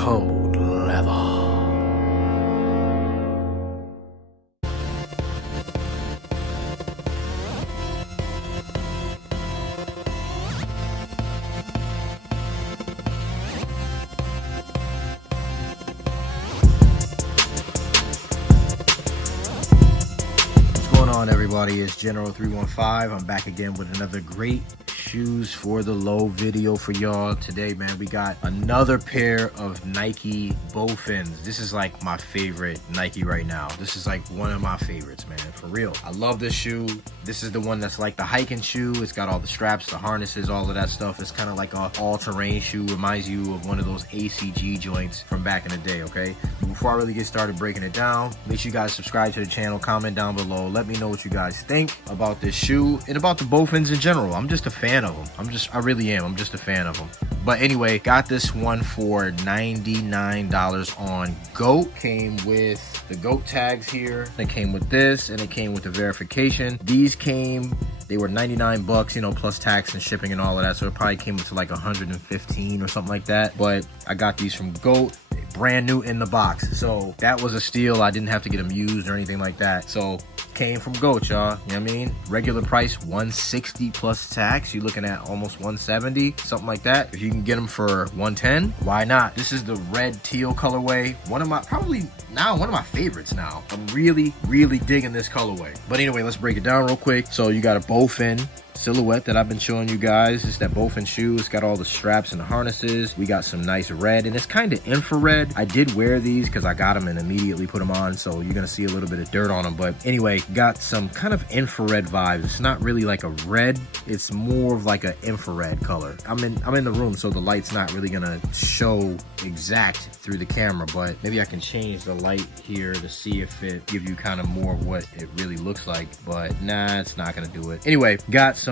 Code leather. Everybody, it's General 315. I'm back again with another great shoes for the low video for y'all. Today, man, we got another pair of Nike Bowfins. This is like my favorite Nike right now. This is like one of my favorites, man, for real. I love this shoe. This is the one that's like the hiking shoe. It's got all the straps, the harnesses, all of that stuff. It's kind of like an all-terrain shoe. Reminds you of one of those ACG joints from back in the day, okay? Before I really get started breaking it down, make sure you guys subscribe to the channel, comment down below. Let me know what you guys think about this shoe and about the Bowfins in general. I'm just a fan of them. I really am. I'm just a fan of them. But anyway, got this one for $99 on GOAT. Came with the GOAT tags here. It came with this, and it came with the verification. These came, they were 99 bucks, you know, plus tax and shipping and all of that. So it probably came to like 115 or something like that. But I got these from GOAT. Brand new in the box, so that was a steal. I didn't have to get them used or anything like that. So came from GOAT, y'all. You know what I mean? Regular price $160 plus tax. You're looking at almost $170, something like that. If you can get them for $110, why not? This is the red teal colorway. One of my one of my favorites now. I'm really digging this colorway. But anyway, let's break it down real quick. So you got a Bowfin silhouette that I've been showing you guys. It's that Bowfin shoe. It's got all the straps and the harnesses. We got some nice red, and it's kind of infrared. I did wear these because I got them and immediately put them on, so you're gonna see a little bit of dirt on them. But anyway, got some kind of infrared vibes. It's not really like a red, it's more of like an infrared color. I'm in the room, so the light's not really gonna show exact through the camera, but maybe I can change the light here to see if it give you kind of more of what it really looks like. But nah, it's not gonna do it. Anyway, got some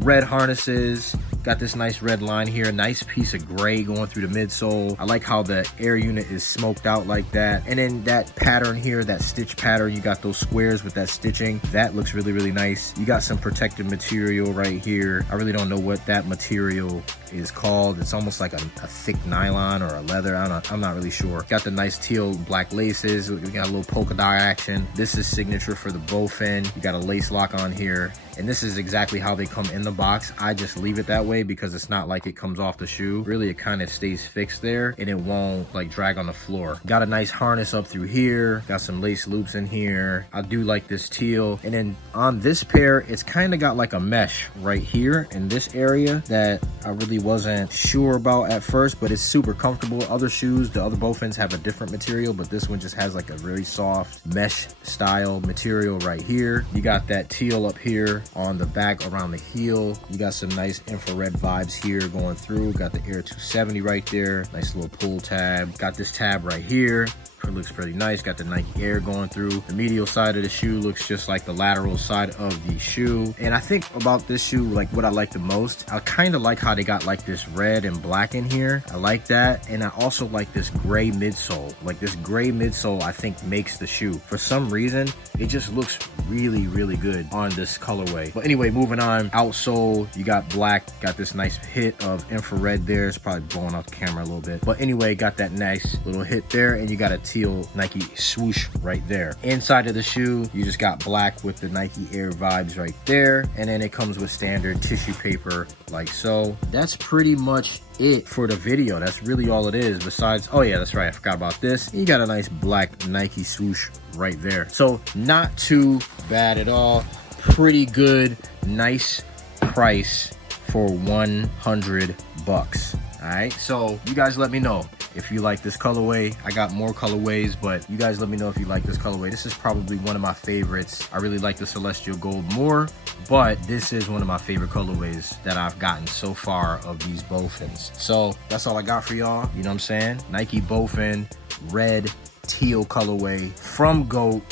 red harnesses. Got this nice red line here, nice piece of gray going through the midsole. I like how the air unit is smoked out like that. And then that pattern here, that stitch pattern, you got those squares with that stitching. That looks really nice. You got some protective material right here. I really don't know what that material is called. It's almost like a thick nylon or a leather. I'm not really sure. Got the nice teal black laces. We got a little polka dot action. This is signature for the Bowfin. You got a lace lock on here. And this is exactly how they come in the box. I just leave it that way because it's not like it comes off the shoe. Really, it kind of stays fixed there and it won't like drag on the floor. Got a nice harness up through here. Got some lace loops in here. I do like this teal. And then on this pair, it's kind of got like a mesh right here in this area that I really wasn't sure about at first, but it's super comfortable. Other shoes, the other Bowfins have a different material, but this one just has like a really soft mesh style material right here. You got that teal up here on the back around the heel. You got some nice infrared vibes here going through. Got the Air 270 right there. Nice little pull tab. Got this tab right here. It looks pretty nice. Got the Nike Air going through. The medial side of the shoe looks just like the lateral side of the shoe. And I think about this shoe, like what I like the most, I kind of like how they got like this red and black in here. I like that. And I also like this gray midsole. Like this gray midsole, I think makes the shoe. For some reason, it just looks really good on this colorway. But anyway, moving on. Outsole, you got black. Got this nice hit of infrared there. It's probably blowing off the camera a little bit. But anyway, got that nice little hit there. And you got a teal Nike swoosh right there. Inside of the shoe, you just got black with the Nike Air vibes right there. And then it comes with standard tissue paper like so. That's pretty much it for the video. That's really all it is. Besides, oh yeah, that's right, I forgot about this. You got a nice black Nike swoosh right there. So not too bad at all. Pretty good, nice price for 100 bucks. All right, so you guys let me know if you like this colorway. I got more colorways, but you guys let me know if you like this colorway. This is probably one of my favorites. I really like the Celestial Gold more, but this is one of my favorite colorways that I've gotten so far of these Bowfins. So that's all I got for y'all. You know what I'm saying? Nike Bowfin red teal colorway from GOAT,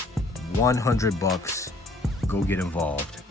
100 bucks. Go get involved.